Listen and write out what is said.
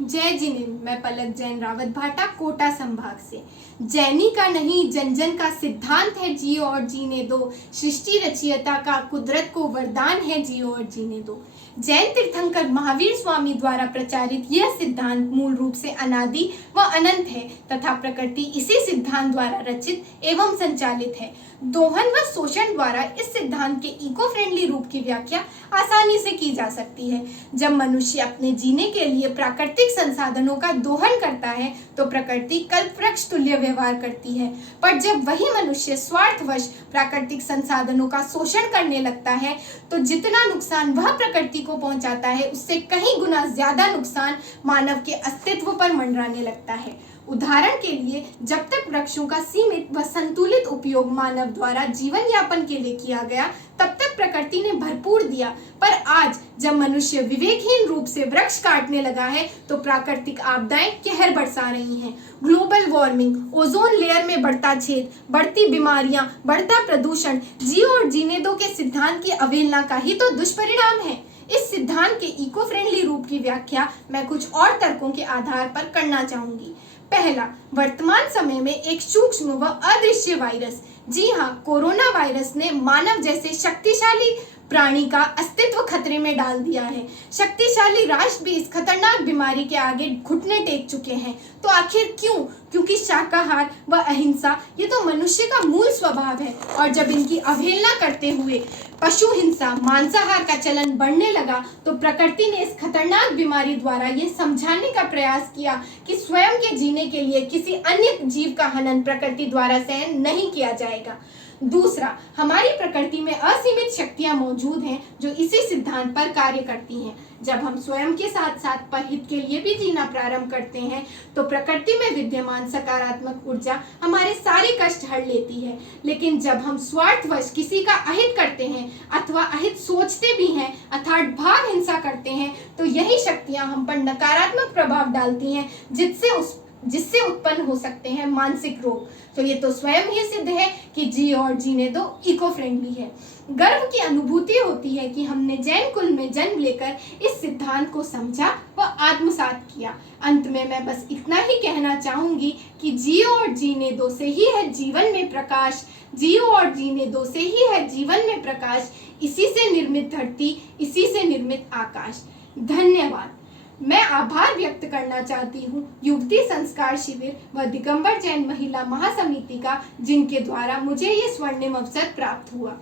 जय जिनेन्द्र। मैं पलक जैन रावत भाटा कोटा संभाग से। जैनी का नहीं जन जन का सिद्धांत है जियो और जीने दो। सृष्टि रचयिता का कुदरत को वरदान है जियो और जीने दो। जैन तीर्थंकर महावीर स्वामी द्वारा प्रचारित यह सिद्धांत मूल रूप से अनादि व अनंत है तथा प्रकृति इसी सिद्धांत द्वारा रचित एवं संचालित है। दोहन व शोषण द्वारा इस सिद्धांत के इको फ्रेंडली रूप की व्याख्या आसानी से की जा सकती है। जब मनुष्य अपने जीने के लिए प्राकृतिक संसाधनों का दोहन करता है तो प्रकृति कल्पवृक्ष तुल्य व्यवहार करती है, पर जब वही मनुष्य स्वार्थवश प्राकृतिक संसाधनों का शोषण करने लगता है तो जितना नुकसान वह प्रकृति को पहुंचाता है उससे कहीं गुना ज्यादा नुकसान मानव के अस्तित्व पर मंडराने लगता है। उदाहरण के लिए, जब तक वृक्षों का सीमित व संतुलित उपयोग मानव द्वारा जीवन यापन के लिए किया गया तब तक प्रकृति ने भरपूर दिया, पर आज जब मनुष्य विवेकहीन रूप से वृक्ष काटने लगा है तो प्राकृतिक आपदाएं कहर बरसा रही हैं। ग्लोबल वार्मिंग, ओजोन लेयर में बढ़ता छेद, बढ़ती बीमारियां, बढ़ता प्रदूषण जियो और जीने दो के सिद्धांत की अवहेलना का ही तो दुष्परिणाम है। इस सिद्धांत के इको फ्रेंडली रूप की व्याख्या मैं कुछ और तर्कों के आधार पर करना चाहूंगी। पहला, वर्तमान समय में एक सूक्ष्म व अदृश्य वायरस, जी हाँ, कोरोना वायरस ने मानव जैसे शक्तिशाली प्राणी का अस्तित्व खतरे में डाल दिया है। शक्तिशाली राष्ट्र भी इस खतरनाक बीमारी के आगे घुटने टेक चुके हैं। तो आखिर क्यों? क्योंकि शाकाहार व अहिंसा ये तो मनुष्य का मूल स्वभाव है, और जब इनकी अवहेलना करते हुए पशु हिंसा, मांसाहार का चलन बढ़ने लगा तो प्रकृति ने इस खतरनाक बीमारी द्वारा ये समझाने का प्रयास किया कि स्वयं के जीने के लिए किसी अन्य जीव का हनन प्रकृति द्वारा सहन नहीं किया जाएगा। दूसरा, हमारी प्रकृति में असीमित शक्तियां मौजूद हैं जो इसी सिद्धांत पर कार्य करती हैं। जब हम स्वयं के साथ साथ परहित के लिए भी जीना प्रारंभ करते हैं तो प्रकृति में विद्यमान सकारात्मक ऊर्जा हमारे सारे कष्ट हर लेती है। लेकिन जब हम स्वार्थवश किसी का अहित करते हैं अथवा अहित सोचते भी हैं अर्थात भाव हिंसा करते हैं तो यही शक्तियां हम पर नकारात्मक प्रभाव डालती हैं, जिससे उत्पन्न हो सकते हैं मानसिक रोग। तो ये तो स्वयं ही सिद्ध है कि जी और जीने दो इको फ्रेंडली है। गर्व की अनुभूति होती है कि हमने जैन कुल में जन्म लेकर इस सिद्धांत को समझा व आत्मसात किया। अंत में मैं बस इतना ही कहना चाहूंगी कि जियो और जीने दो से ही है जीवन में प्रकाश, जियो और जीने दो से ही है जीवन में प्रकाश, इसी से निर्मित धरती, इसी से निर्मित आकाश। धन्यवाद। मैं आभार व्यक्त करना चाहती हूँ युवती संस्कार शिविर व दिगंबर जैन महिला महासमिति का, जिनके द्वारा मुझे ये स्वर्णिम अवसर प्राप्त हुआ।